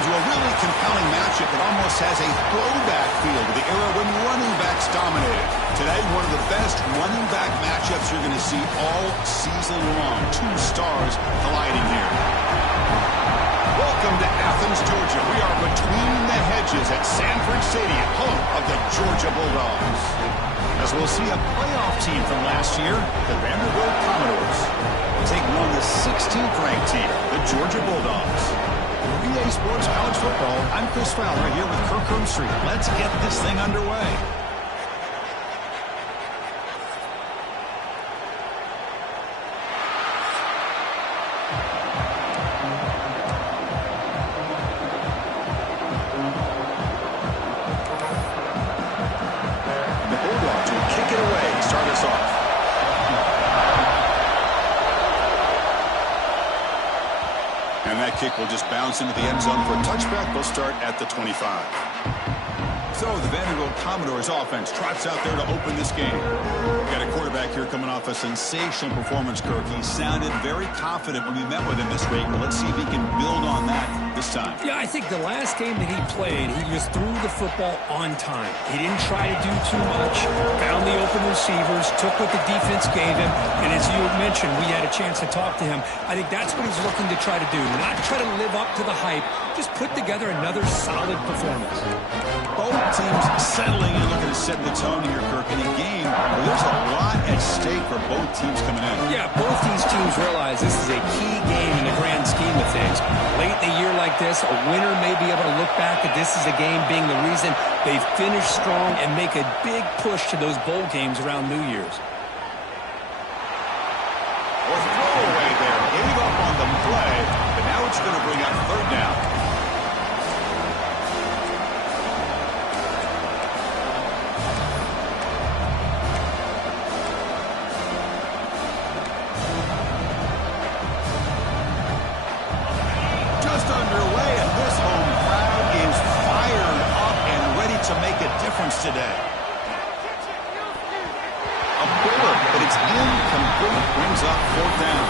into a really compelling matchup that almost has a throwback feel to the era when running backs dominated. Today, one of the best running back matchups you're going to see all season long. Two stars colliding here. Welcome to Athens, Georgia. We are between the hedges at Sanford Stadium, home of the Georgia Bulldogs. As we'll see a playoff team from last year, the Vanderbilt Commodores, taking on the 16th ranked team, the Georgia Bulldogs. VA Sports College Football, I'm Chris Fowler here with Kirk Herbstreit. Let's get this thing underway. The Bulldogs will kick it away to start us off. And that kick will just bounce into the end zone for a touchback. They'll start at the 25. So the Vanderbilt Commodores offense trots out there to open this game. We've got a quarterback here coming off a sensational performance, Kirk. He sounded very confident when we met with him this week. But let's see if he can build on that this time. Yeah, I think the last game that he played, he just threw the football on time. He didn't try to do too much, found the open receivers, took what the defense gave him, and as you mentioned, we had a chance to talk to him. I think that's what he's looking to try to do, not try to live up to the hype, just put together another solid performance. Both teams settling in, looking to set the tone here, Kirk, in a game where there's a lot at stake for both teams coming in. Yeah, both these teams realize this is a key game in the grand scheme of things. Late in the year like this, a winner may be able to look back at this as a game being the reason they finish strong and make a big push to those bowl games around New Year's. Well, throwaway there. Gave up on the play, but now it's going to bring up third down. Just underway, and this home crowd is fired up and ready to make a difference today. A bullet, but it's incomplete. Brings up fourth down.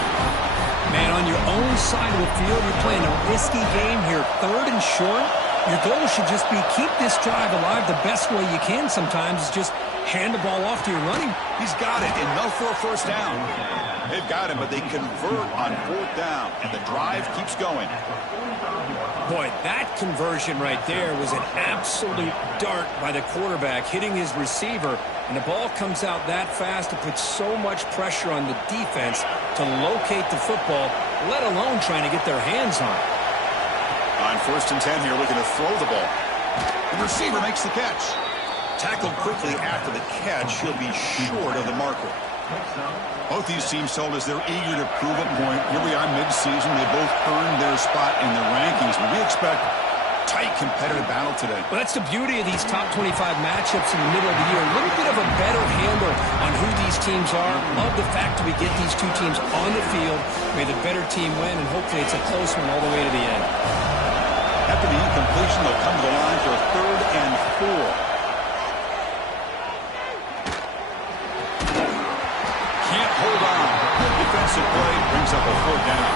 Man, on your own side of the field, you're playing a risky game here. Third and short, your goal should just be keep this drive alive the best way you can sometimes is just hand the ball off to your running. He's got it, enough for a first down. They've got him, but they convert on fourth down, and the drive keeps going. Boy, that conversion right there was an absolute dart by the quarterback, hitting his receiver, and the ball comes out that fast. It puts so much pressure on the defense to locate the football, let alone trying to get their hands on it. On first and 10 here, looking to throw the ball. The receiver makes the catch. Tackled quickly after the catch, he'll be short of the marker. Both these teams told us they're eager to prove a point. Here we are mid-season. They both earned their spot in the rankings, but we expect tight competitive battle today. Well, that's the beauty of these top 25 matchups in the middle of the year. A little bit of a better handle on who these teams are. Love the fact that we get these two teams on the field. May the better team win, and hopefully it's a close one all the way to the end. After the incompletion, they'll come to the line for a 3rd and 4. Can't hold on. Good defensive play brings up a 4th down.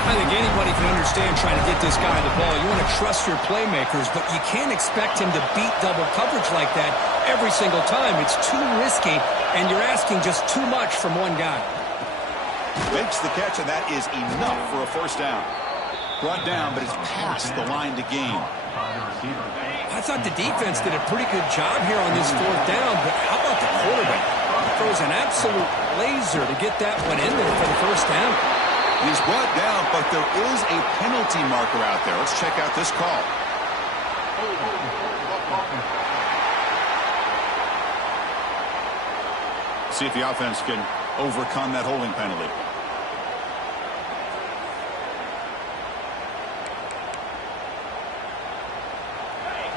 I think anybody can understand trying to get this guy the ball. You want to trust your playmakers, but you can't expect him to beat double coverage like that every single time. It's too risky, and you're asking just too much from one guy. Makes the catch, and that is enough for a first down. Brought down, but it's past the line to gain. I thought the defense did a pretty good job here on this 4th down, but how about the quarterback? Throws an absolute laser to get that one in there for the first down. He's brought down, but there is a penalty marker out there. Let's check out this call. See if the offense can overcome that holding penalty.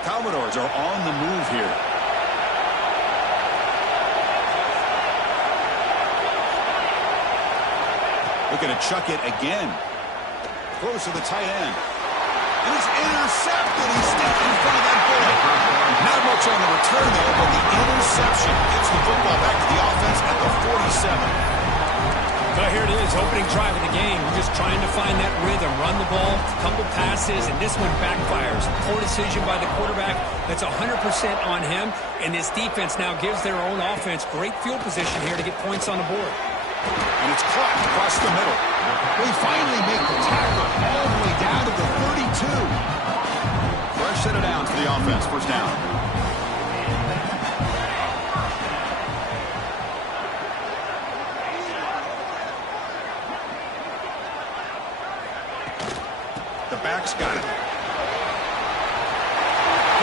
Commodores are on the move here. Looking to chuck it again. Close to the tight end. And it's intercepted. He's standing in front of that bullet. Not much on the return there, but the interception gets the football back to the offense at the 47. Well, here it is, opening drive of the game. We're just trying to find that rhythm, run the ball, a couple passes, and this one backfires. Poor decision by the quarterback. That's 100% on him, and this defense now gives their own offense great field position here to get points on the board. And it's caught across the middle. They finally make the tackle all the way down to the 32. Fresh set of downs for the offense, first down. Back's got it.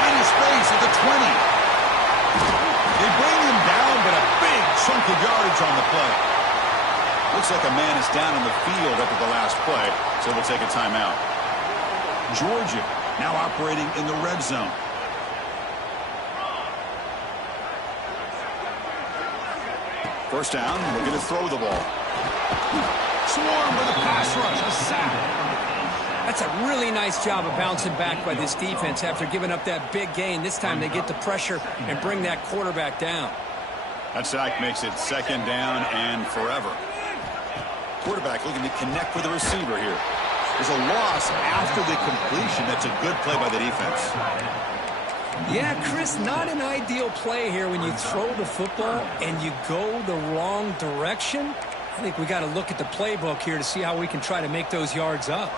Plenty of space at the 20. They bring him down, but a big chunk of yardage on the play. Looks like a man is down in the field after the last play, so we'll take a timeout. Georgia now operating in the red zone. First down, looking to throw the ball. Swarm with a pass rush, a sack. That's a really nice job of bouncing back by this defense after giving up that big gain. This time they get the pressure and bring that quarterback down. That sack makes it second down and forever. Quarterback looking to connect with the receiver here. There's a loss after the completion. That's a good play by the defense. Yeah, Chris, not an ideal play here when you throw the football and you go the wrong direction. I think we got to look at the playbook here to see how we can try to make those yards up.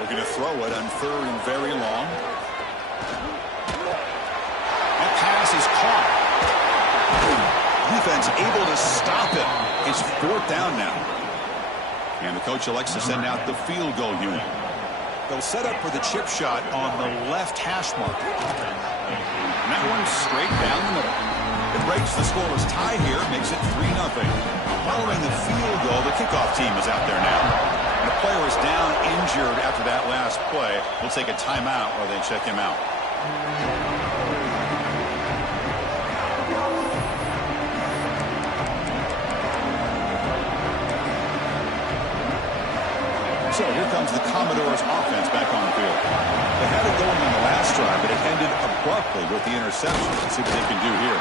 Looking to throw it on third and very long. That pass is caught. Defense able to stop it. It's fourth down now. And the coach elects to send out the field goal unit. They'll set up for the chip shot on the left hash mark. And that one's straight down the middle. It breaks the scoreless tie here, makes it 3-0. Following the field goal, the kickoff team is out there now. The player is down injured after that last play. We'll take a timeout while they check him out. So here comes the Commodores offense back on the field. They had it going on the last drive, but it ended abruptly with the interception. Let's see what they can do here.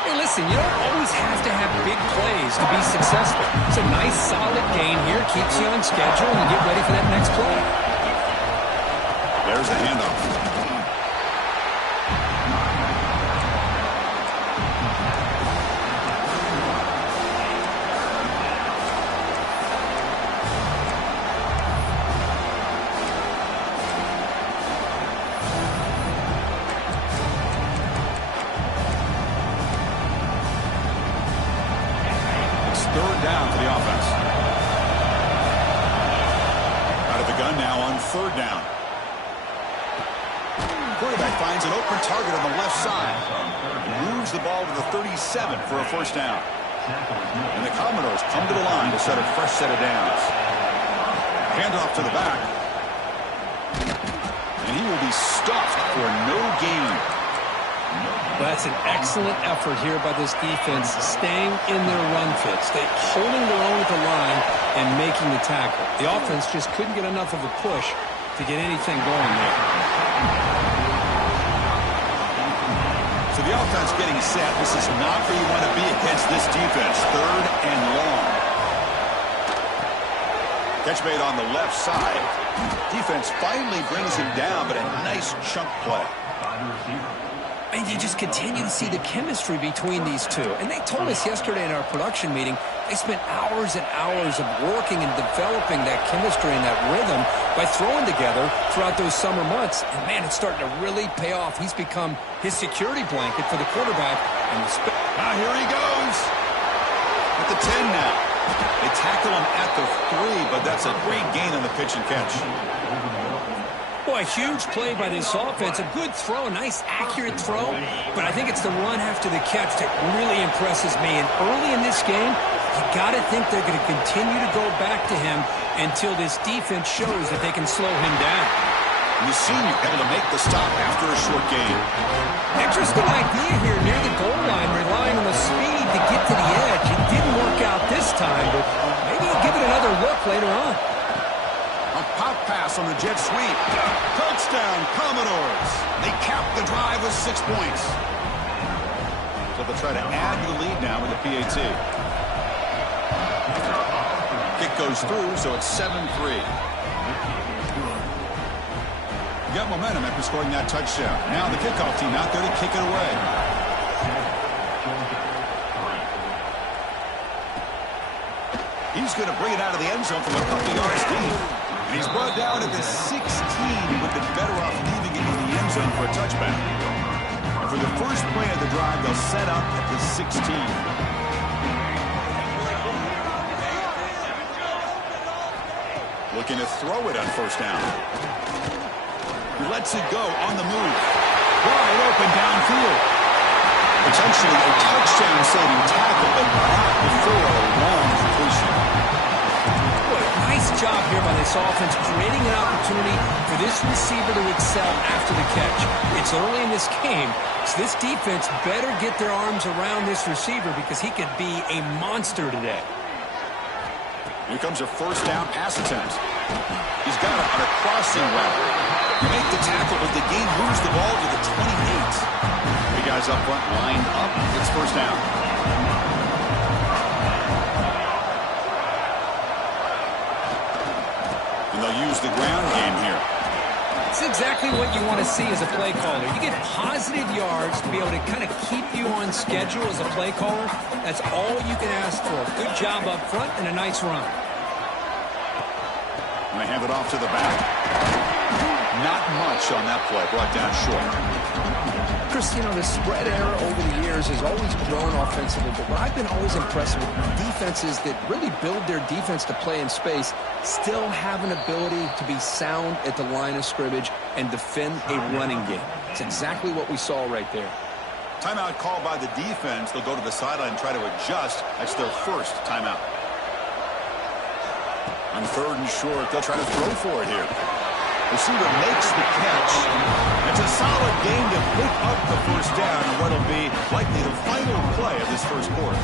Hey, listen, you don't always have to have big plays to be successful. It's a nice, solid gain here. Keeps you on schedule and you get ready for that next play. There's the handoff. Third down for the offense. Out of the gun now on third down. Quarterback finds an open target on the left side. Moves the ball to the 37 for a first down. And the Commodores come to the line to set a fresh set of downs. Handoff to the back. And he will be stuffed for no gain. That's an excellent effort here by this defense, staying in their run fit, holding their own at the line and making the tackle. The offense just couldn't get enough of a push to get anything going there. So the offense getting set. This is not where you want to be against this defense. Third and long. Catch made on the left side. Defense finally brings him down, but a nice chunk play. And you just continue to see the chemistry between these two. And they told us yesterday in our production meeting, they spent hours and hours of working and developing that chemistry and that rhythm by throwing together throughout those summer months. And, man, it's starting to really pay off. He's become his security blanket for the quarterback. And here he goes. At the 10 now. They tackle him at the 3, but that's a great gain on the pitch and catch. Boy, a huge play by this offense. A good throw, a nice, accurate throw. But I think it's the run after the catch that really impresses me. And early in this game, you got to think they're going to continue to go back to him until this defense shows that they can slow him down. And the senior able to make the stop after a short gain. Interesting idea here near the goal line, relying on the speed to get to the edge. It didn't work out this time, but maybe he'll give it another look later on. A pop pass on the jet sweep. Touchdown, Commodores. They cap the drive with 6 points. tackle to try to add to the lead now with a PAT. Kick goes through, so it's 7-3. You got momentum after scoring that touchdown. Now the kickoff team out there to kick it away. He's going to bring it out of the end zone from a couple yards deep. And he's brought down at the 16. Would have been better off leaving it in the end zone for a touchback. For the first play of the drive, they'll set up at the 16. Looking to throw it on first down. He lets it go on the move. Wide open downfield. Potentially a touchdown-saving tackle, but not before a long completion. Boy, nice job here by this offense, creating an opportunity for this receiver to excel after the catch. It's early in this game, so this defense better get their arms around this receiver because he could be a monster today. Here comes a first down pass attempt. He's got it on a crossing route. You make the tackle, but the game moves the ball to the 28. The guys up front lined up. It's first down. And they'll use the ground game here. It's exactly what you want to see as a play caller. You get positive yards to be able to kind of keep you on schedule as a play caller. That's all you can ask for. Good job up front and a nice run. And they hand it off to the back. Not much on that play, brought down short. Chris, you know, the spread error over the years has always grown offensively, but what I've been always impressed with defenses that really build their defense to play in space still have an ability to be sound at the line of scrimmage and defend a running game. It's exactly what we saw right there. Timeout called by the defense. They'll go to the sideline and try to adjust. That's their first timeout. On third and short, they'll try to throw for it here. Receiver makes the catch. It's a solid game to pick up the first down in what will be likely the final play of this first quarter.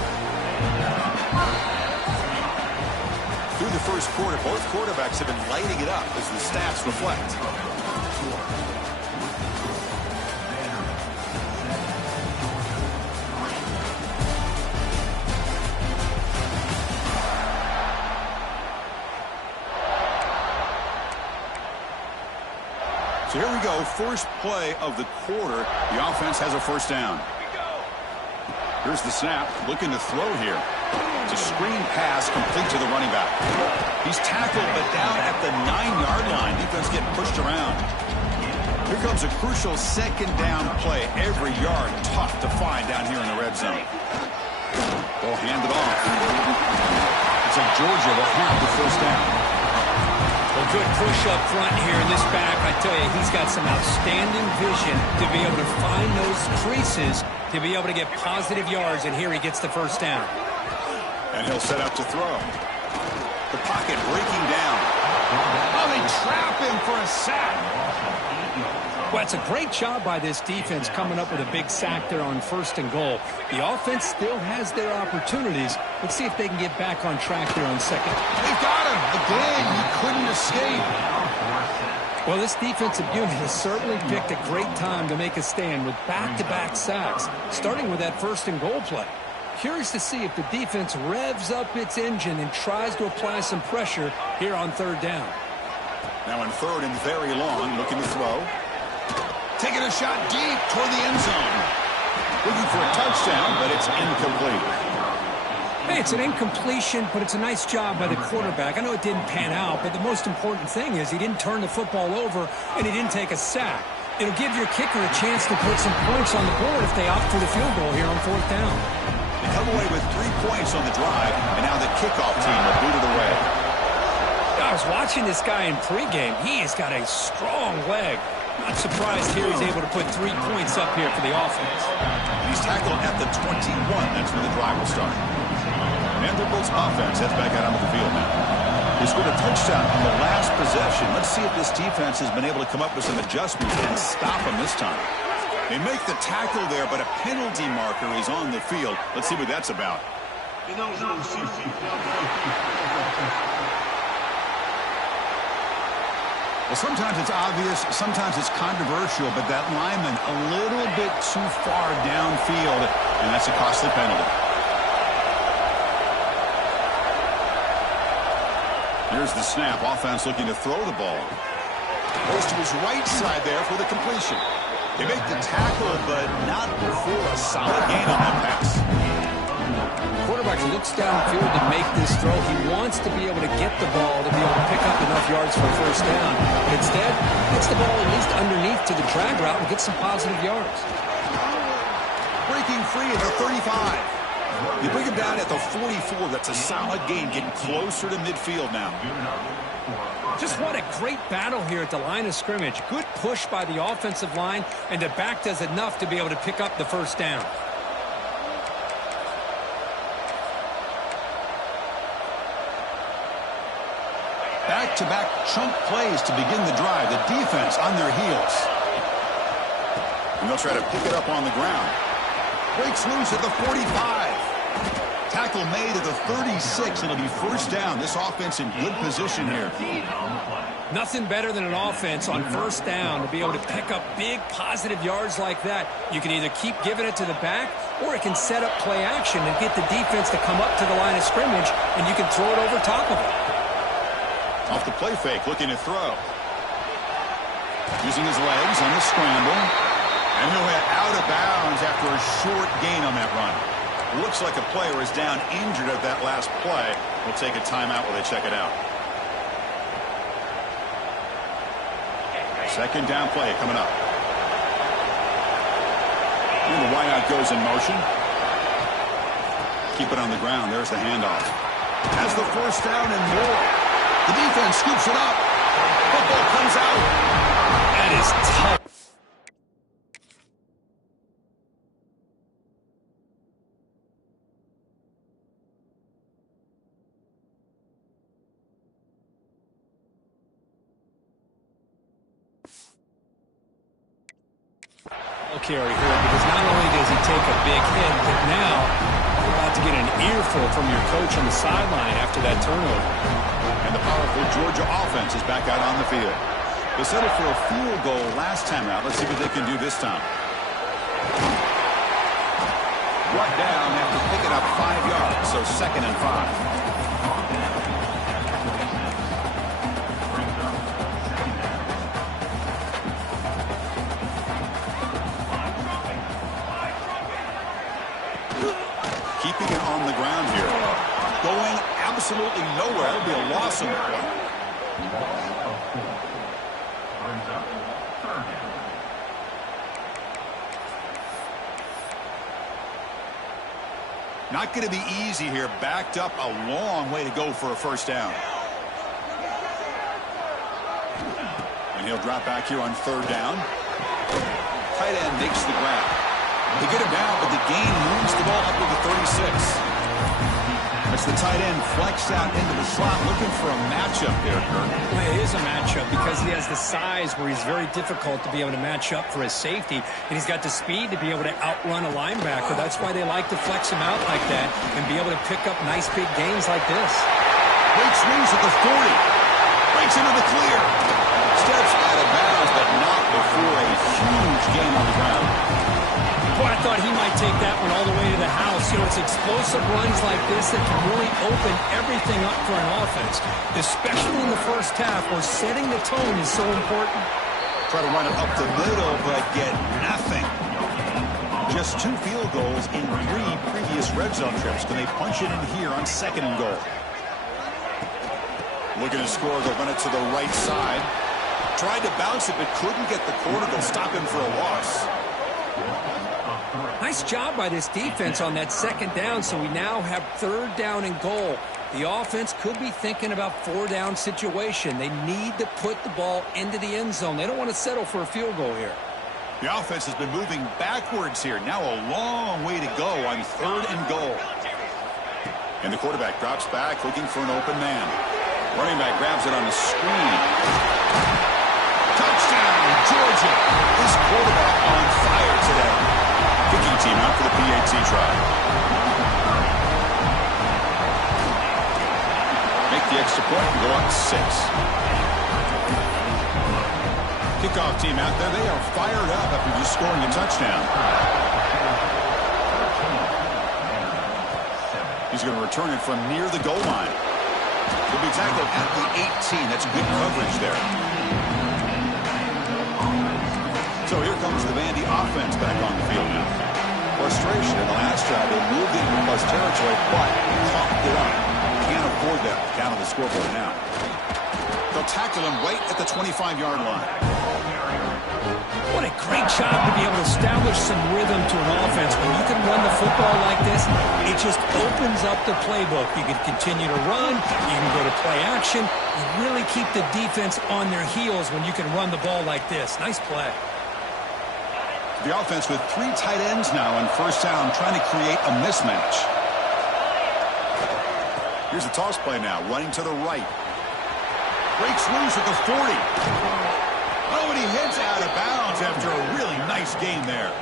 Through the first quarter, both quarterbacks have been lighting it up as the stats reflect. So here we go, first play of the quarter. The offense has a first down. Here's the snap, looking to throw here. It's a screen pass complete to the running back. He's tackled, but down at the 9-yard line. Defense getting pushed around. Here comes a crucial second down play. Every yard tough to find down here in the red zone. They'll hand it off. It's like Georgia will have the first down. A good push up front here in this back. I tell you, he's got some outstanding vision to be able to find those creases, to be able to get positive yards, and here he gets the first down. And he'll set up to throw. The pocket breaking down. Oh, they trap him for a sack. Well, it's a great job by this defense coming up with a big sack there on first and goal. The offense still has their opportunities. Let's see if they can get back on track here on second. They've got him. Again, he couldn't escape. Well, this defensive unit has certainly picked a great time to make a stand with back-to-back sacks, starting with that first and goal play. Curious to see if the defense revs up its engine and tries to apply some pressure here on third down. Now in third and very long, looking to throw. Taking a shot deep toward the end zone. Looking for a touchdown, but it's incomplete. Hey, it's an incompletion, but it's a nice job by the quarterback. I know it didn't pan out, but the most important thing is he didn't turn the football over and he didn't take a sack. It'll give your kicker a chance to put some points on the board if they opt for the field goal here on fourth down. They come away with 3 points on the drive, and now the kickoff team will boot it away. I was watching this guy in pregame. He has got a strong leg. Not surprised here he's able to put 3 points up here for the offense. He's tackled at the 21. That's where the drive will start. Vanderbilt's offense heads back out onto the field now. They scored a touchdown on the last possession. Let's see if this defense has been able to come up with some adjustments and stop them this time. They make the tackle there, but a penalty marker is on the field. Let's see what that's about. Well, sometimes it's obvious, sometimes it's controversial, but that lineman a little bit too far downfield, and that's a costly penalty. Here's the snap. Offense looking to throw the ball. Goes to his right side there for the completion. They make the tackle, but not before a solid gain on that pass. Quarterback looks downfield to make this throw. He wants to be able to get the ball to be able to pick up enough yards for a first down. But instead, gets the ball at least underneath to the drag route and gets some positive yards. Breaking free at the 35. You bring him down at the 44. That's a solid gain, getting closer to midfield now. Just what a great battle here at the line of scrimmage. Good push by the offensive line, and the back does enough to be able to pick up the first down. Back-to-back chunk plays to begin the drive. The defense on their heels. And they'll try to pick it up on the ground. Breaks loose at the 45. Tackle made at the 36. It'll be first down. This offense in good position here. Nothing better than an offense on first down to be able to pick up big positive yards like that. You can either keep giving it to the back, or it can set up play action and get the defense to come up to the line of scrimmage, and you can throw it over top of it. Off the play fake, looking to throw. Using his legs on the scramble. And he'll head out of bounds after a short gain on that run. Looks like a player is down injured at that last play. We'll take a timeout while they check it out. Second down play coming up. And the wideout goes in motion. Keep it on the ground. There's the handoff. Has the first down and more. The defense scoops it up. Football comes out. That is tough. Carry here, because not only does he take a big hit, but now you're about to get an earful from your coach on the sideline after that turnover. And the powerful Georgia offense is back out on the field. They settled for a field goal last time out. Let's see what they can do this time. Brought down after picking up 5 yards, so 2nd and 5. Keeping it on the ground here. Going absolutely nowhere. It'll be a loss of it. Not going to be easy here. Backed up a long way to go for a first down. And he'll drop back here on 3rd down. Tight end makes the grab. They get him down, but the gain moves the ball up to the 36. As the tight end flexed out into the slot, looking for a matchup there, Kirk. Well, it is a matchup because he has the size where he's very difficult to be able to match up for his safety, and he's got the speed to be able to outrun a linebacker. That's why they like to flex him out like that and be able to pick up nice big gains like this. Breaks loose at the 40. Breaks into the clear. Steps out of bounds, but not before a huge gain on the ground. Boy, I thought he might take that one all the way to the house. You know, it's explosive runs like this that can really open everything up for an offense, especially in the first half where setting the tone is so important. Try to run it up the middle, but get nothing. Just 2 field goals in 3 previous red zone trips. Can they punch it in here on 2nd and goal? Looking to score, they'll run it to the right side. Tried to bounce it, but couldn't get the corner to stop him for a loss. Nice job by this defense on that 2nd down, so we now have 3rd down and goal. The offense could be thinking about 4-down situation. They need to put the ball into the end zone. They don't want to settle for a field goal here. The offense has been moving backwards here. Now a long way to go on 3rd and goal. And the quarterback drops back, looking for an open man. Running back grabs it on the screen. Touchdown, Georgia. This quarterback on fire today. Kicking team out for the PAT try. Make the extra point and go up 6. kickoff team out there, they are fired up after just scoring a touchdown. He's going to return it from near the goal line. He'll be tackled at the 18. That's good coverage there. So here comes the Vandy offense back on the field now. Frustration in the last drive. They moved into plus territory, but coughed it up. Can't afford that down on the scoreboard now. They'll tackle him right at the 25-yard line. What a great job to be able to establish some rhythm to an offense. When you can run the football like this, it just opens up the playbook. You can continue to run. You can go to play action. You really keep the defense on their heels when you can run the ball like this. Nice play. The offense with 3 tight ends now on first down, trying to create a mismatch. Here's the toss play now, running to the right. Breaks loose at the 40. Oh, and he hits out of bounds after a really nice gain there.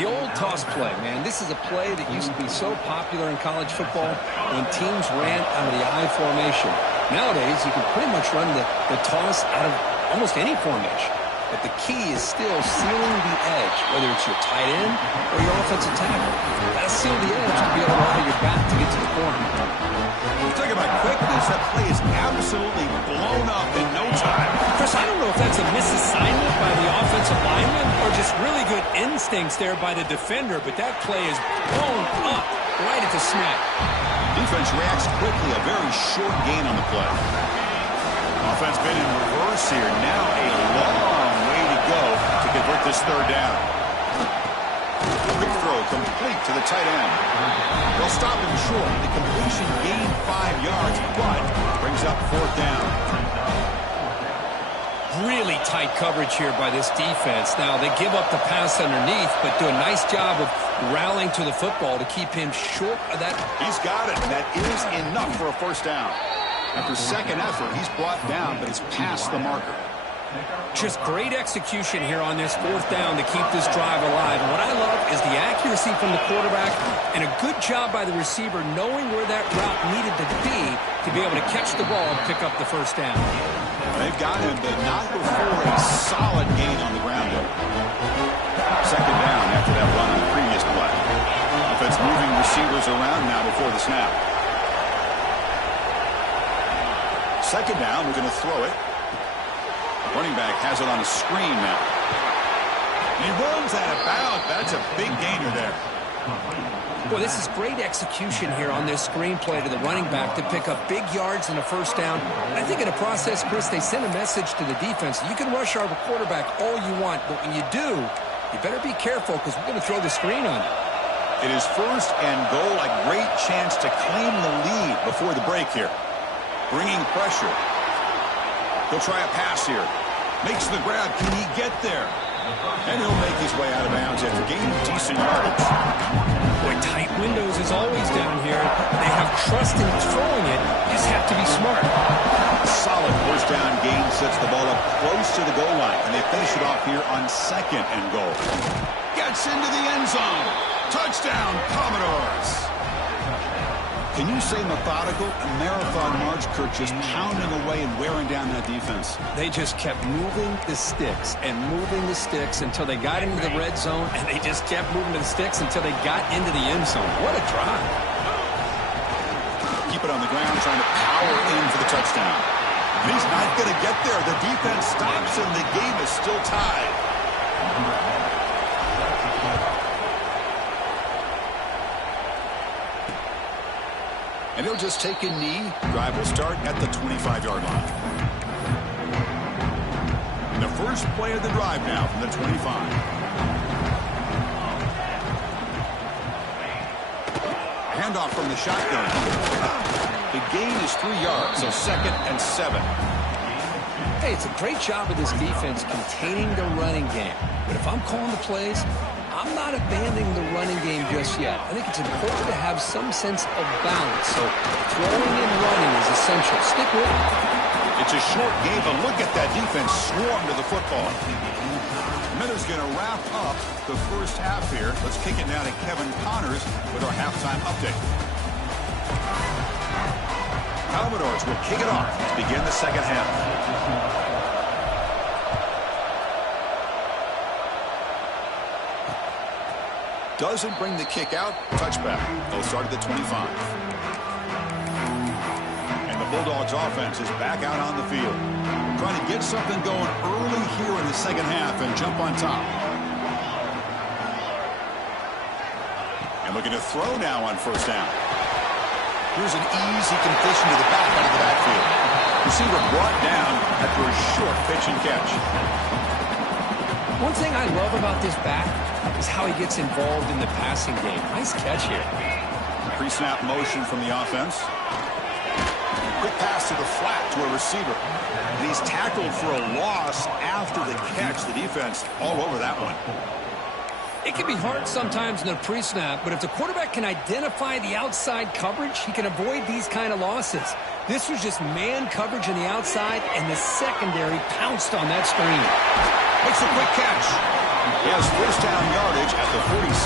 The old toss play, man. This is a play that used to be so popular in college football when teams ran out of the I formation. Nowadays, you can pretty much run the toss out of almost any formation. But the key is still sealing the edge, whether it's your tight end or your offensive tackle. You got to seal the edge to be able to allow your back to get to the corner. Talk about quickness. That play is absolutely blown up in no time. Chris, I don't know if that's a misassignment by the offensive lineman or just really good instincts there by the defender, but that play is blown up right at the snap. Defense reacts quickly. A very short gain on the play. Offense been in reverse here. Now a long way to go to convert this third down. Quick throw complete to the tight end. They'll stop him short. The completion gained 5 yards, but brings up fourth down. Really tight coverage here by this defense. Now, they give up the pass underneath, but do a nice job of rallying to the football to keep him short of that. He's got it. That is enough for a first down. After second effort, he's brought down, but it's past the marker. Just great execution here on this fourth down to keep this drive alive. And what I love is the accuracy from the quarterback and a good job by the receiver knowing where that route needed to be able to catch the ball and pick up the first down. They've got him, but not before a solid gain on the ground there. Second down after that run on the previous play. Offense moving receivers around now before the snap. Second down, we're going to throw it. Running back has it on a screen now. He runs out of bounds. That's a big gainer there. Boy, this is great execution here on this screen play to the running back to pick up big yards and a first down. And I think in the process, Chris, they send a message to the defense. You can rush our quarterback all you want, but when you do, you better be careful because we're going to throw the screen on you. It is first and goal. A great chance to claim the lead before the break here. Bringing pressure. He'll try a pass here. Makes the grab. Can he get there? And he'll make his way out of bounds after gaining decent yardage. Boy, tight windows is always down here. They have trust in throwing it. You just have to be smart. Solid first down gain sets the ball up close to the goal line. And they finish it off here on second and goal. Gets into the end zone. Touchdown, Commodores. Can you say methodical? A marathon march, Kurt, just pounding away and wearing down that defense. They just kept moving the sticks and moving the sticks until they got into the red zone, and they just kept moving the sticks until they got into the end zone. What a drive. Keep it on the ground, trying to power in for the touchdown. He's not going to get there. The defense stops him. The game is still tied. And he'll just take a knee. Drive will start at the 25-yard line. And the first play of the drive now from the 25. Handoff from the shotgun. The gain is 3 yards, so second and 7. Hey, it's a great job of this defense containing the running game. But if I'm calling the plays, I'm not abandoning the running game just yet. I think it's important to have some sense of balance. So throwing and running is essential. Stick with it. It's a short game, but look at that defense swarm to the football. Miller's going to wrap up the first half here. Let's kick it now to Kevin Connors with our halftime update. Commodores will kick it off to begin the second half. Doesn't bring the kick out. Touchback. They'll start at the 25. And the Bulldogs offense is back out on the field. Trying to get something going early here in the second half and jump on top. And looking to throw now on first down. Here's an easy completion to the back out of the backfield. Receiver brought down after a short pitch and catch. One thing I love about this back is how he gets involved in the passing game. Nice catch here. Pre-snap motion from the offense. Quick pass to the flat to a receiver. And he's tackled for a loss after the catch. The defense all over that one. It can be hard sometimes in the pre-snap, but if the quarterback can identify the outside coverage, he can avoid these kind of losses. This was just man coverage on the outside, and the secondary pounced on that screen. Makes a quick catch. He has first down yardage at the 46.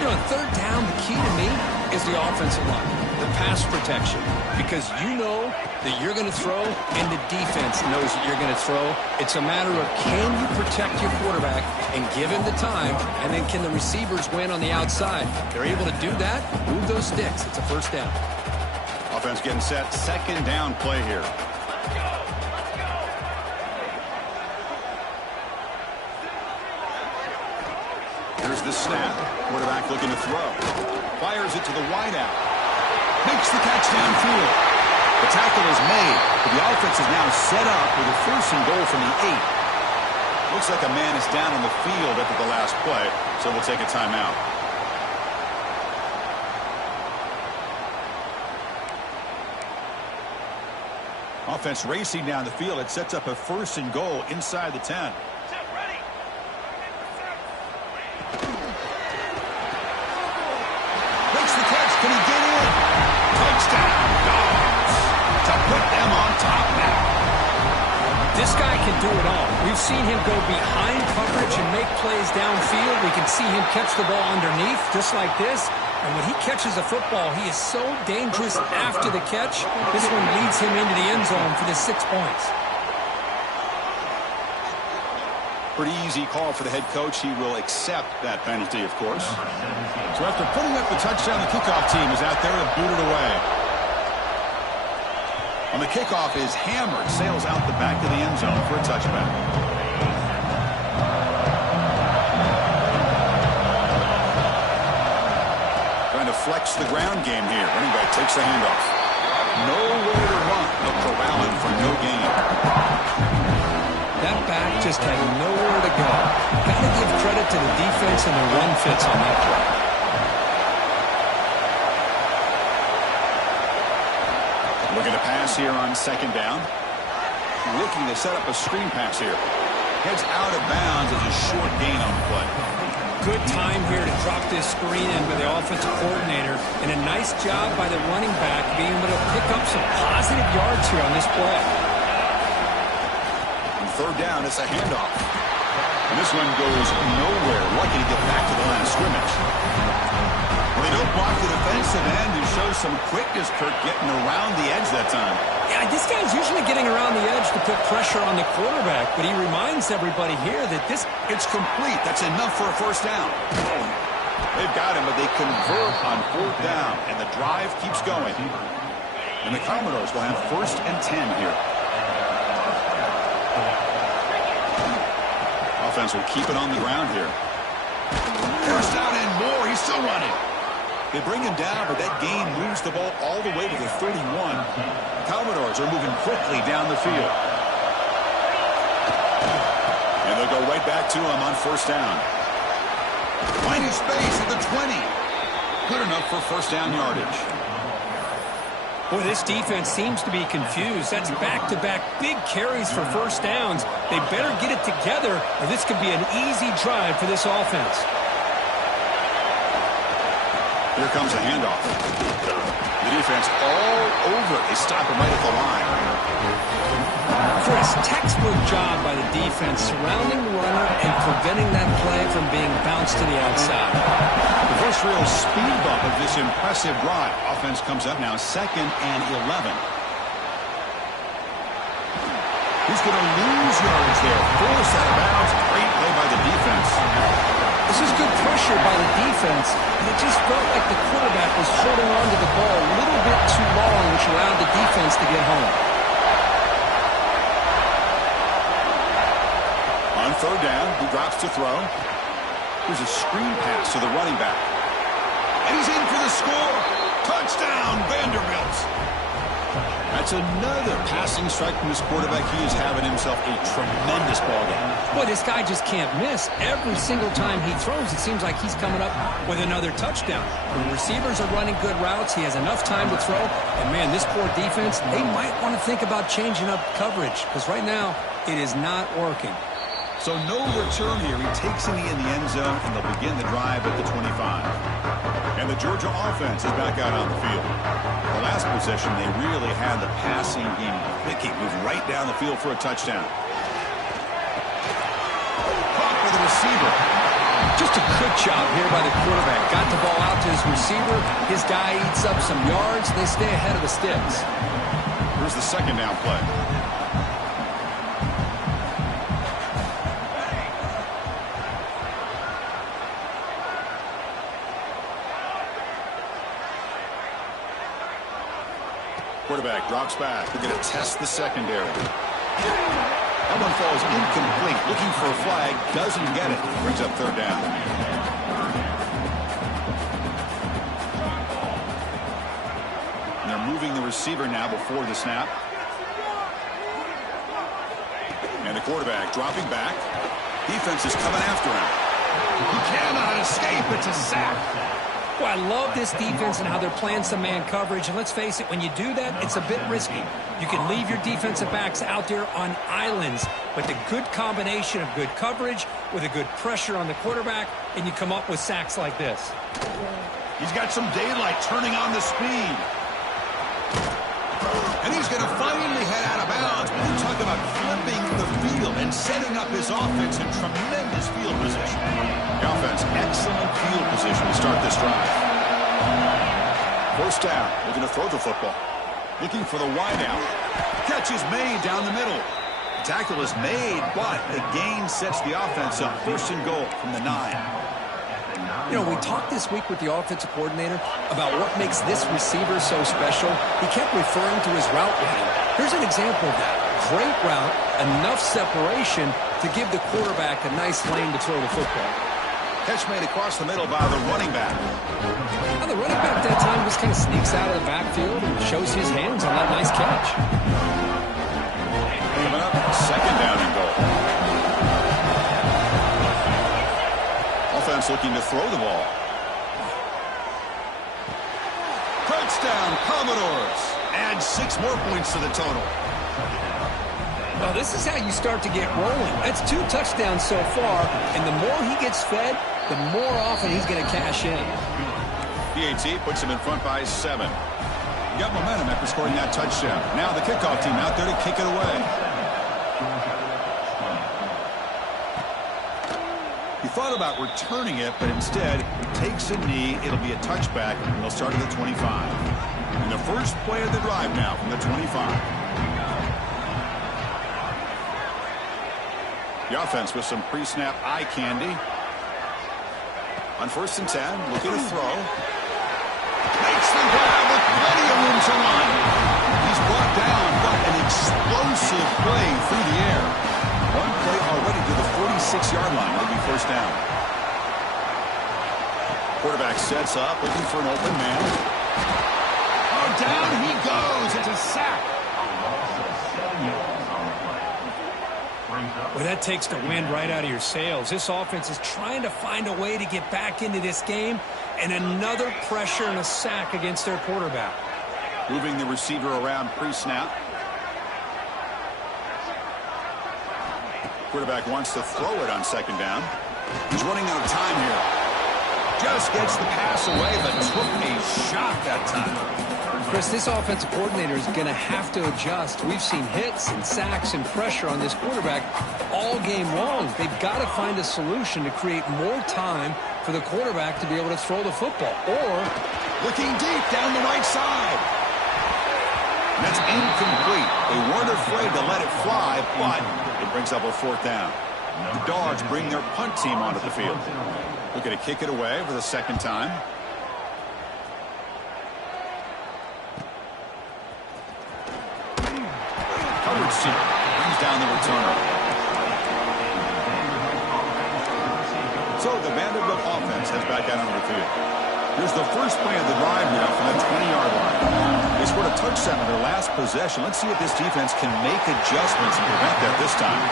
You know, on third down, the key to me is the offensive line, the pass protection, because you know that you're going to throw and the defense knows that you're going to throw. It's a matter of can you protect your quarterback and give him the time, and then can the receivers win on the outside? They're able to do that, move those sticks. It's a first down. Offense getting set. Second down play here. Here's the snap. Quarterback looking to throw. Fires it to the wideout. Makes the catch downfield. The tackle is made, but the offense is now set up with a first and goal from the 8. Looks like a man is down on the field after the last play, so we'll take a timeout. Offense racing down the field. It sets up a first and goal inside the 10. Makes the catch. Can he get in? Touchdown, Dogs. To put them on top now. This guy can do it all. We've seen him go behind coverage and make plays downfield. We can see him catch the ball underneath, just like this. And when he catches a football, he is so dangerous after the catch. This one leads him into the end zone for the 6 points. Pretty easy call for the head coach. He will accept that penalty, of course. So after putting up the touchdown, the kickoff team is out there to boot it away. On the kickoff is hammered, sails out the back of the end zone for a touchback. Trying to flex the ground game here. Running back takes the handoff. Nowhere to run. They'll corral him for no gain. That back just had nowhere to go. Got to give credit to the defense and the run fits on that play. Looking to pass here on second down. Looking to set up a screen pass here. Heads out of bounds as a short gain on the play. Good time here to drop this screen in by the offensive coordinator, and a nice job by the running back being able to pick up some positive yards here on this play. On third down, it's a handoff. And this one goes nowhere. Lucky to get back to the line of scrimmage. Well, they don't block the defensive end who shows some quickness, Kirk, getting around the edge that time. Yeah, this guy's usually getting around the edge to put pressure on the quarterback, but he reminds everybody here that it's complete. That's enough for a first down. They've got him, but they convert on fourth down, and the drive keeps going. And the Commodores will have first and 10 here. Offense will keep it on the ground here. First down and more. He's still running. They bring him down, but that gain moves the ball all the way to the 31. The Commodores are moving quickly down the field. And they'll go right back to him on first down. Finding space at the 20. Good enough for first down yardage. Boy, this defense seems to be confused. That's back-to-back big carries for first downs. They better get it together, or this could be an easy drive for this offense. Here comes a handoff. The defense all over it. They stop him right at the line. Chris, textbook job by the defense surrounding the runner and preventing that play from being bounced to the outside. The first real speed bump of this impressive drive. Offense comes up now, 2nd and 11. He's going to lose yards there. Forced out of bounds. Great play by the defense. This This is good pressure by the defense, and it just felt like the quarterback was holding on to the ball a little bit too long, which allowed the defense to get home. On third down, he drops to throw. Here's a screen pass to the running back. And he's in for the score. Touchdown, Vanderbilt. That's another passing strike from his quarterback. He is having himself a tremendous ball game. Boy, this guy just can't miss. Every single time he throws, it seems like he's coming up with another touchdown. The receivers are running good routes. He has enough time to throw. And, man, this poor defense, they might want to think about changing up coverage because right now it is not working. So no return here. He takes it in the end zone, and they'll begin the drive at the 25. And the Georgia offense is back out on the field. The last possession, they really had the passing game clicking, moved right down the field for a touchdown. Caught for the receiver. Just a good job here by the quarterback. Got the ball out to his receiver. His guy eats up some yards. They stay ahead of the sticks. Here's the second down play. Quarterback drops back. They're going to test the secondary. That one falls incomplete. Looking for a flag. Doesn't get it. Brings up third down. And they're moving the receiver now before the snap. And the quarterback dropping back. Defense is coming after him. He cannot escape. It's a sack. Well, I love this defense and how they're playing some man coverage. And let's face it, when you do that, it's a bit risky. You can leave your defensive backs out there on islands, but the good combination of good coverage with a good pressure on the quarterback, and you come up with sacks like this. He's got some daylight turning on the speed. And he's going to finally head out of bounds. But you talk about flipping the field and setting up his offense in tremendous field position. The offense, excellent field position to start this drive. First down, looking to throw the football. Looking for the wideout. Catch is made down the middle. The tackle is made, but the gain sets the offense up. First and goal from the 9. You know, we talked this week with the offensive coordinator about what makes this receiver so special. He kept referring to his route running. Here's an example of that. Great route, enough separation to give the quarterback a nice lane to throw the football. Catch made across the middle by the running back. Now, the running back that time just kind of sneaks out of the backfield and shows his hands on that nice catch. Coming up, second down and goal. Offense looking to throw the ball. Touchdown, Commodores. Add 6 more points to the total. Well, this is how you start to get rolling. That's 2 touchdowns so far, and the more he gets fed, the more often he's going to cash in. PAT puts him in front by 7. He got momentum after scoring that touchdown. Now the kickoff team out there to kick it away. He thought about returning it, but instead takes a knee. It'll be a touchback, and they'll start at the 25. And the first play of the drive now from the 25. The offense with some pre-snap eye candy. On first and 10, looking to throw. Makes the grab with plenty of room to run. He's brought down, but an explosive play through the air. One play already to the 46-yard line. It'll be first down. Quarterback sets up, looking for an open man. Oh, down he goes. It's a sack. Well, that takes the wind right out of your sails. This offense is trying to find a way to get back into this game, and another pressure and a sack against their quarterback. Moving the receiver around pre-snap. Quarterback wants to throw it on second down. He's running out of time here. Just gets the pass away, but took a shot that time. Chris, this offensive coordinator is going to have to adjust. We've seen hits and sacks and pressure on this quarterback all game long. They've got to find a solution to create more time for the quarterback to be able to throw the football. Or looking deep down the right side. And that's incomplete. They weren't afraid to let it fly, but it brings up a fourth down. The Dogs bring their punt team onto the field. Looking to kick it away for the second time. Coverage team brings down the returner. So the Vanderbilt offense heads back out onto the field. Here's the first play of the drive now from the 20-yard line. They scored a touchdown on their last possession. Let's see if this defense can make adjustments and prevent that this time.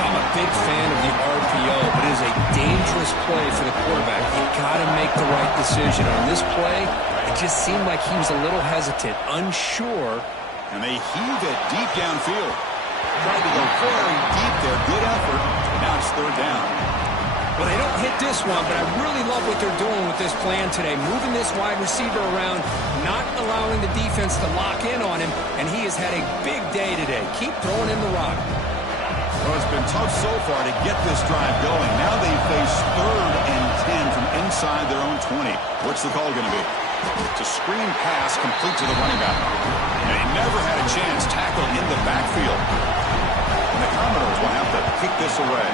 I'm a big fan of the RPO, but it is a dangerous play for the quarterback. You've got to make the right decision. On this play, it just seemed like he was a little hesitant, unsure. And they heave it deep downfield. Tried to go very deep there. Good effort. Now it's third down. Well, they don't hit this one, but I really love what they're doing with this plan today. Moving this wide receiver around, not allowing the defense to lock in on him, and he has had a big day today. Keep throwing in the rock. Well, it's been tough so far to get this drive going. Now they face 3rd and 10 from inside their own 20. What's the call going to be? It's a screen pass complete to the running back. And he never had a chance tackled in the backfield. And the Commodores will have to kick this away.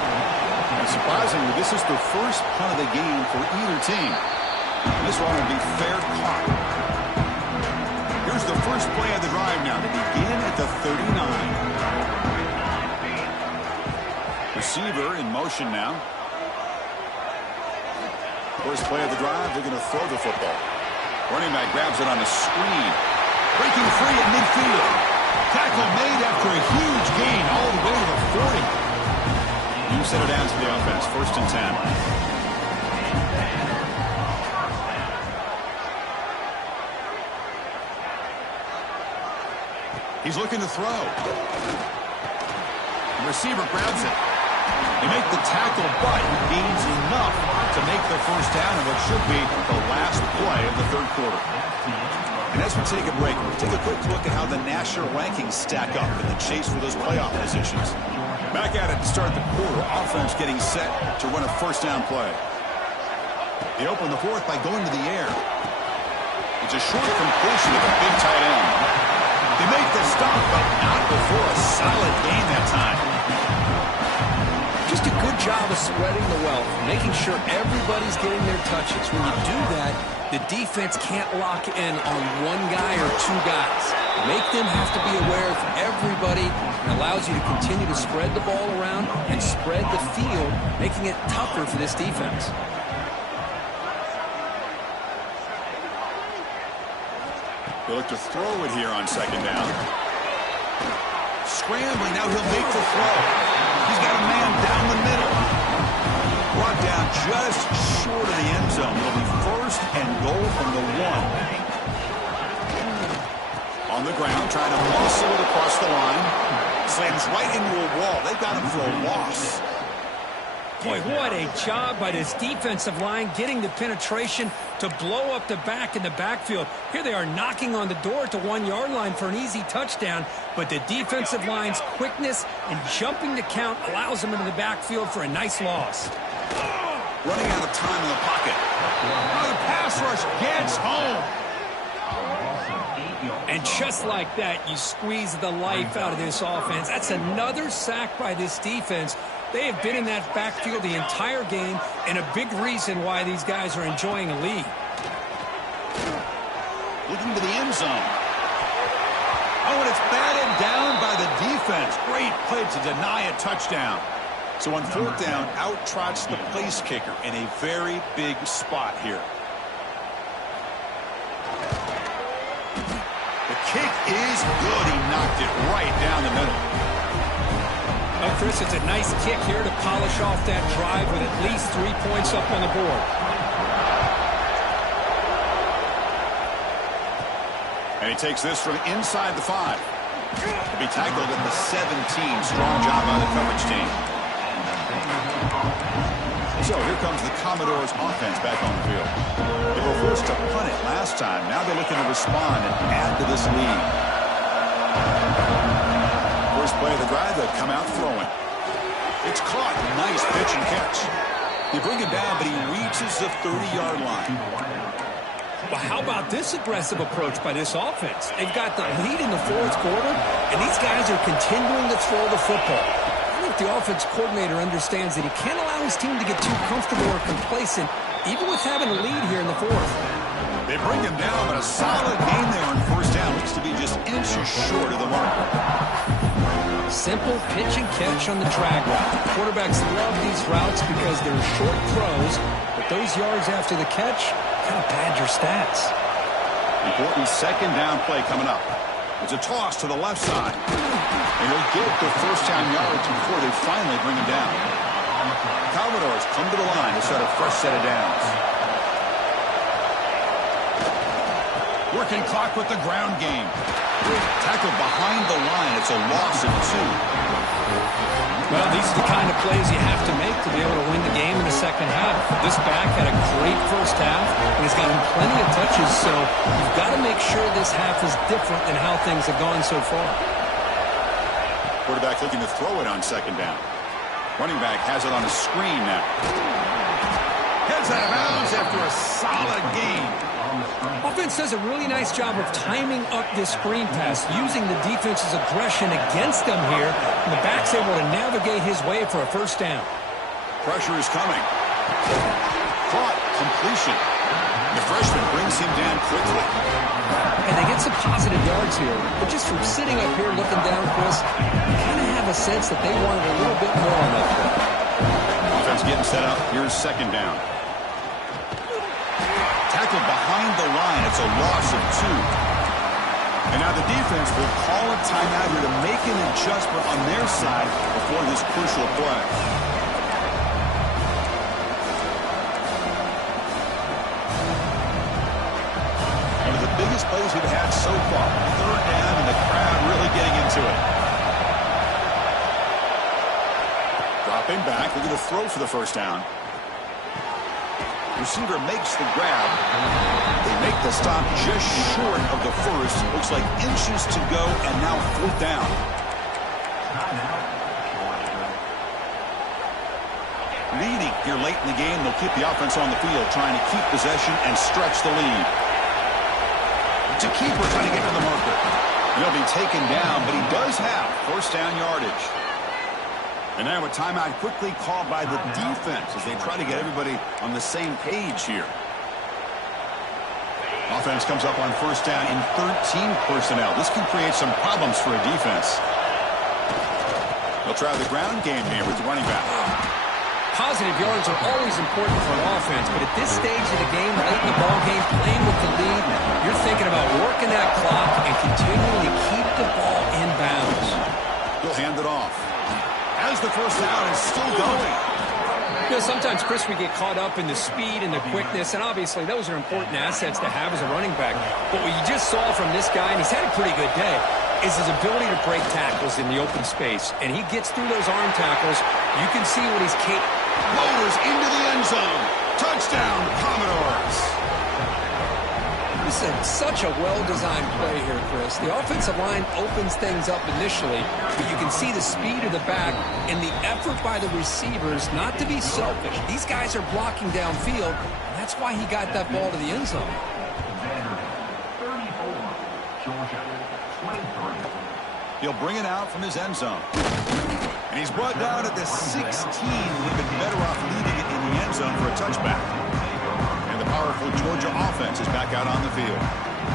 And surprisingly, this is the first punt of the game for either team. And this one will be fair caught. Here's the first play of the drive now to begin at the 39. Receiver in motion now. First play of the drive, they're going to throw the football. Running back grabs it on the screen. Breaking free at midfield. Tackle made after a huge gain all the way to the 40. You set it down to the offense. 1st and 10. He's looking to throw. The receiver grabs it. They make the tackle, but he gains enough to make the first down in what should be the last play of the 3rd quarter. And as we take a break, we'll take a quick look at how the national rankings stack up in the chase for those playoff positions. Back at it to start the quarter. Offense getting set to run a first down play. They open the 4th by going to the air. It's a short completion of a big tight end. They make the stop, but not before a solid gain that time. Just a good job of spreading the wealth, making sure everybody's getting their touches. When you do that, the defense can't lock in on one guy or 2 guys. Make them have to be aware of everybody. It allows you to continue to spread the ball around and spread the field, making it tougher for this defense. They look to throw it here on 2nd down. Scrambling, now he'll make the throw. He's got a man down the middle. Brought down just short of the end zone. It'll be 1st and goal from the 1. On the ground, trying to muscle it across the line. Slams right into a wall. They've got him for a loss. Boy, what a job by this defensive line getting the penetration to blow up the back in the backfield. Here they are knocking on the door at the 1-yard line for an easy touchdown, but the defensive line's quickness and jumping the count allows them into the backfield for a nice loss. Running out of time in the pocket. Oh, the pass rush gets home. And just like that, you squeeze the life out of this offense. That's another sack by this defense. They have been in that backfield the entire game, and a big reason why these guys are enjoying a lead. Looking to the end zone. Oh, and it's batted down by the defense. Great play to deny a touchdown. So on 4th down, out trots the place kicker in a very big spot here. The kick is good. He knocked it right down the middle. Well, Chris, it's a nice kick here to polish off that drive with at least 3 points up on the board. And he takes this from inside the 5. To be tackled at the 17. Strong job by the coverage team. So here comes the Commodores offense back on the field. They were forced to punt it last time. Now they're looking to respond and add to this lead. First play of the drive, they'll come out throwing. It's caught. Nice pitch and catch. They bring it down, but he reaches the 30-yard line. Well, how about this aggressive approach by this offense? They've got the lead in the 4th quarter, and these guys are continuing to throw the football. the offense coordinator understands that he can't allow his team to get too comfortable or complacent, even with having a lead here in the fourth. They bring him down, but a solid gain there on first down. Looks to be just inches short of the mark. Simple pitch and catch on the drag route. Quarterbacks love these routes because they're short throws, but those yards after the catch kind of pad your stats. Important second down play coming up. It's a toss to the left side. And he'll get the first down yards before they finally bring him down. Commodores come to the line to start a fresh set of downs. Working clock with the ground game. Tackled behind the line. It's a loss of 2. Well, these are the kind of plays you have to make to be able to win the game in the second half. This back had a great first half, and he's gotten plenty of touches, so you've got to make sure this half is different than how things have gone so far. Quarterback looking to throw it on second down. Running back has it on a screen now. Heads out of bounds after a solid gain. Offense does a really nice job of timing up this screen pass, using the defense's aggression against them here, and the back's able to navigate his way for a first down. Pressure is coming. Caught. Completion. The freshman brings him down quickly. And they get some positive yards here, but just from sitting up here looking down, Chris, you kind of have a sense that they wanted a little bit more on that play. Offense getting set up. Here's second down. Tackled behind the line. It's a loss of 2. And now the defense will call a timeout here to make an adjustment on their side before this crucial play. One of the biggest plays we've had so far. Third down and the crowd really getting into it. Dropping back. Looking to throw for the first down. Receiver makes the grab. They make the stop just short of the first. Looks like inches to go, and now fourth down. Leading here late in the game. They'll keep the offense on the field, trying to keep possession and stretch the lead. To keeper trying to get to the marker. He'll be taken down, but he does have first down yardage. And now a timeout quickly called by the defense as they try to get everybody on the same page here. Offense comes up on first down in 13 personnel. This can create some problems for a defense. They'll try the ground game here with the running back. Positive yards are always important for an offense, but at this stage of the game, late in the ball game, playing with the lead, you're thinking about working that clock and continuing to keep the ball in bounds. He'll hand it off. As the first down is still going. You know, sometimes, Chris, we get caught up in the speed and the quickness, and obviously those are important assets to have as a running back. But what you just saw from this guy, and he's had a pretty good day, is his ability to break tackles in the open space. And he gets through those arm tackles. You can see what he's capable. Motors into the end zone. Touchdown, Commodores. This is such a well-designed play here, Chris. The offensive line opens things up initially, but you can see the speed of the back and the effort by the receivers not to be selfish. These guys are blocking downfield, and that's why he got that ball to the end zone. He'll bring it out from his end zone. And he's brought down at the 16. Would have been better off leading it in the end zone for a touchback. And the powerful Georgia offense is back out on the field.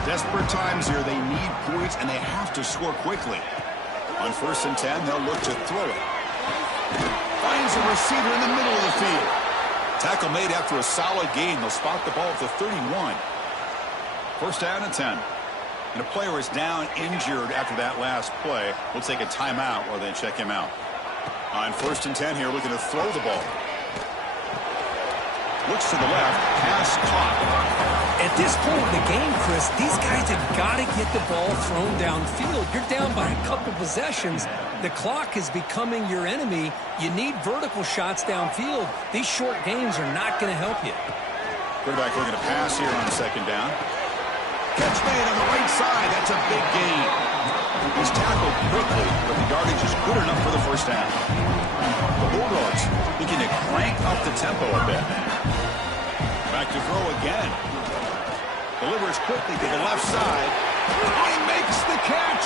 Desperate times here. They need points, and they have to score quickly. On first and 10, they'll look to throw it. Finds a receiver in the middle of the field. Tackle made after a solid gain. They'll spot the ball at the 31. First down and 10. And a player is down injured after that last play. We'll take a timeout while they check him out. On first and 10 here, looking to throw the ball. Looks to the left. Pass caught. At this point in the game, Chris, these guys have got to get the ball thrown downfield. You're down by a couple possessions. The clock is becoming your enemy. You need vertical shots downfield. These short games are not going to help you. Quarterback looking to pass here on second down. Catch made on the right side. That's a big gain. He's tackled quickly, but the yardage is good enough for the first down. The Bulldogs looking to crank up the tempo a bit. Back to throw again. Delivers quickly to the left side. He makes the catch.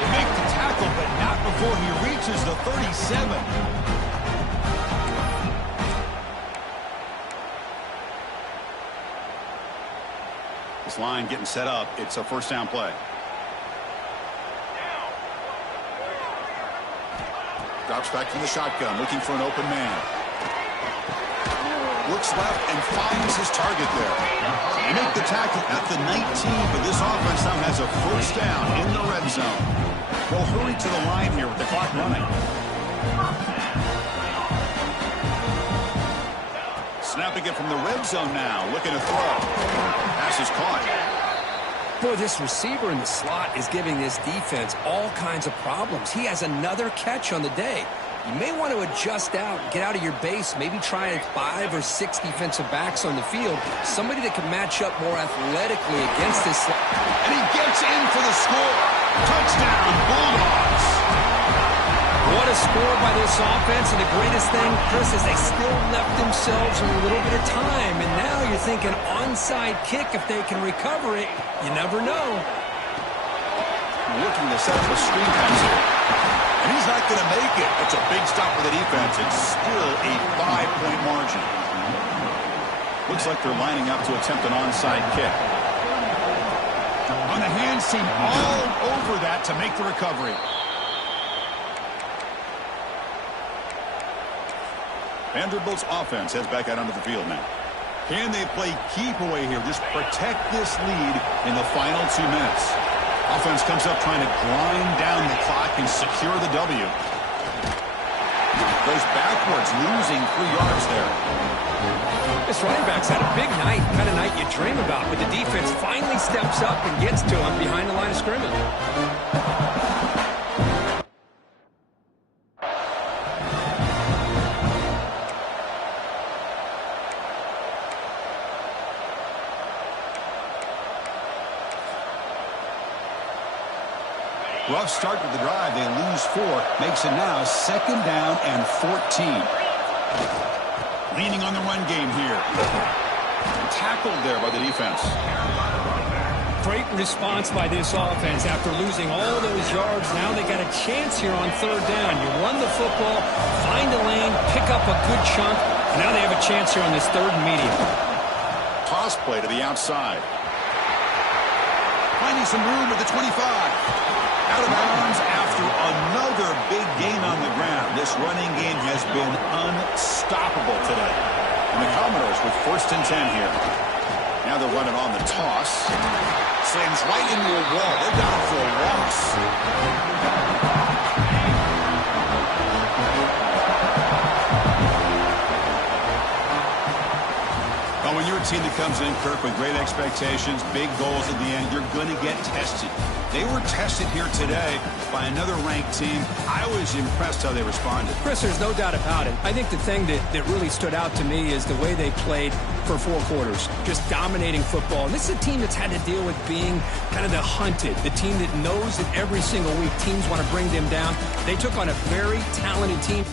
They make the tackle, but not before he reaches the 37. This line getting set up. It's a first down play. Drops back from the shotgun, looking for an open man. Looks left and finds his target there. They make the tackle at the 19, but this offense now has a first down in the red zone. They'll hurry to the line here with the clock running. Snapping it from the red zone now, looking to throw. Pass is caught. Boy, this receiver in the slot is giving this defense all kinds of problems. He has another catch on the day. You may want to adjust out, get out of your base, maybe try 5 or 6 defensive backs on the field, somebody that can match up more athletically against this. And he gets in for the score. Touchdown, Bulldogs. What a score by this offense, and the greatest thing, Chris, is they still left themselves a little bit of time, and now you're thinking onside kick if they can recover it. You never know. Looking to set up a screen pass here. And he's not going to make it. It's a big stop for the defense. It's still a 5-point margin. Looks like they're lining up to attempt an onside kick. On the hands team all over that to make the recovery. Vanderbilt's offense heads back out onto the field now. Can they play keep away here? Just protect this lead in the final 2 minutes. Offense comes up trying to grind down the clock and secure the W. Goes backwards, losing 3 yards there. This running back's had a big night, kind of night you dream about, but the defense finally steps up and gets to him behind the line of scrimmage. Rough start to the drive. They lose 4. Makes it now 2nd down and 14. Leaning on the run game here. Tackled there by the defense. Great response by this offense after losing all those yards. Now they got a chance here on 3rd down. You run the football, find a lane, pick up a good chunk, and now they have a chance here on this 3rd and medium. Toss play to the outside. Finding some room at the 25. Out of bounds after another big gain on the ground. This running game has been unstoppable today. And the Commodores with 1st and 10 here. Now they're running on the toss. Slams right into a wall. They're down for a loss. But when you're a team that comes in, Kirk, with great expectations, big goals at the end, you're going to get tested. They were tested here today by another ranked team. I was impressed how they responded. Chris, there's no doubt about it. I think the thing that really stood out to me is the way they played for 4 quarters, just dominating football. And this is a team that's had to deal with being kind of the hunted, the team that knows that every single week teams want to bring them down. They took on a very talented team.